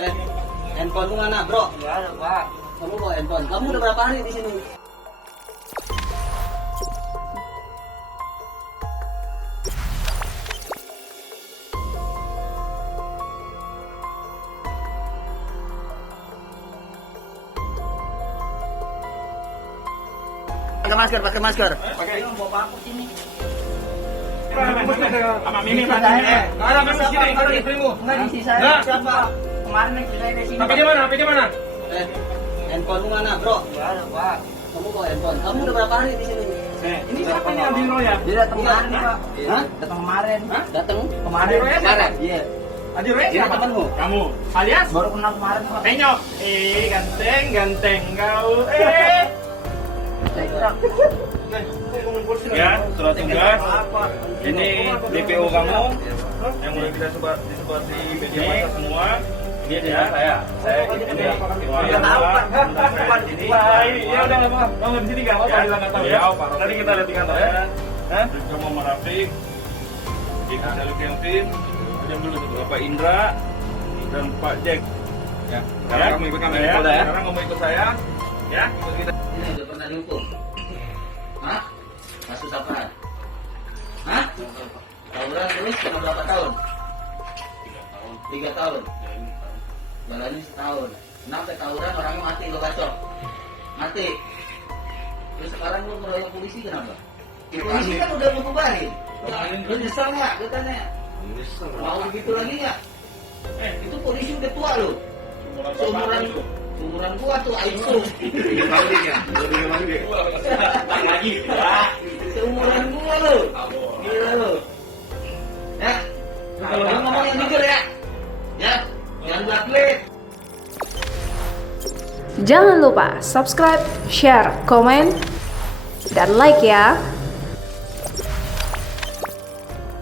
Eh, handphone lu mana, bro? Enggak ada, Pak. Kamu bawa handphone. Kamu udah berapa hari di sini? Pakai masker. Pakai bawa aku sini. Sama Mimi mana? Ada kamu sini, ada istrimu. Enggak di sisa saya. Siapa? Kemarin naik saya di sini. HP-nya mana? HP-nya mana? Eh, handphone lu mana, bro? Enggak ada, Pak. Kamu bawa handphone. Kamu udah berapa hari di sini? Ini siapa nih yang biro ya? Dia datang kemarin, Pak. Hah? Datang kemarin. Datang? Kemarin. Kemarin? Iya. Adi Rey Dia siapa? temanmu? Kamu. Alias? Baru kenal kemarin, Pak. Penyok. Ganteng kau. Saya kira Ya, surat tugas. Ini DPO kamu yang mulai kita disebar di media massa semua. Ini ya saya. Ini. tahu, Pak. Ini. Ya udah enggak apa-apa. Kamu di sini enggak apa-apa, bilang enggak tahu ya. Tadi kita lihat di kantor ya. Hah? Muhammad Rafiq, Ibu Salu Kelvin, jam dulu tuh Bapak Indra dan Pak Jack. Ya. Sekarang kamu ikut kami ya. Sekarang kamu ikut saya. Ya, ikut kita. Ini udah pernah dihukum? Hah? Kasus apa? Hah? Tawuran terus kena berapa tahun? 3 tahun. Jalannya setahun. Kenapa tawuran orangnya mati lo bacok? Mati. Terus sekarang lu ngeroyok polisi kenapa? Polisi kan udah ngebubarin. Lu nyesel nggak? Gue tanya. Mau begitu lagi nggak? Itu polisi udah tua lo. Seumuran gua tuh Aisu. Lagi. Seumuran gua lo. Gila lo. Ya. Kalau lu ngomong yang jujur ya. Ya. Jangan belak-belik. Jangan lupa subscribe, share, komen, dan like ya.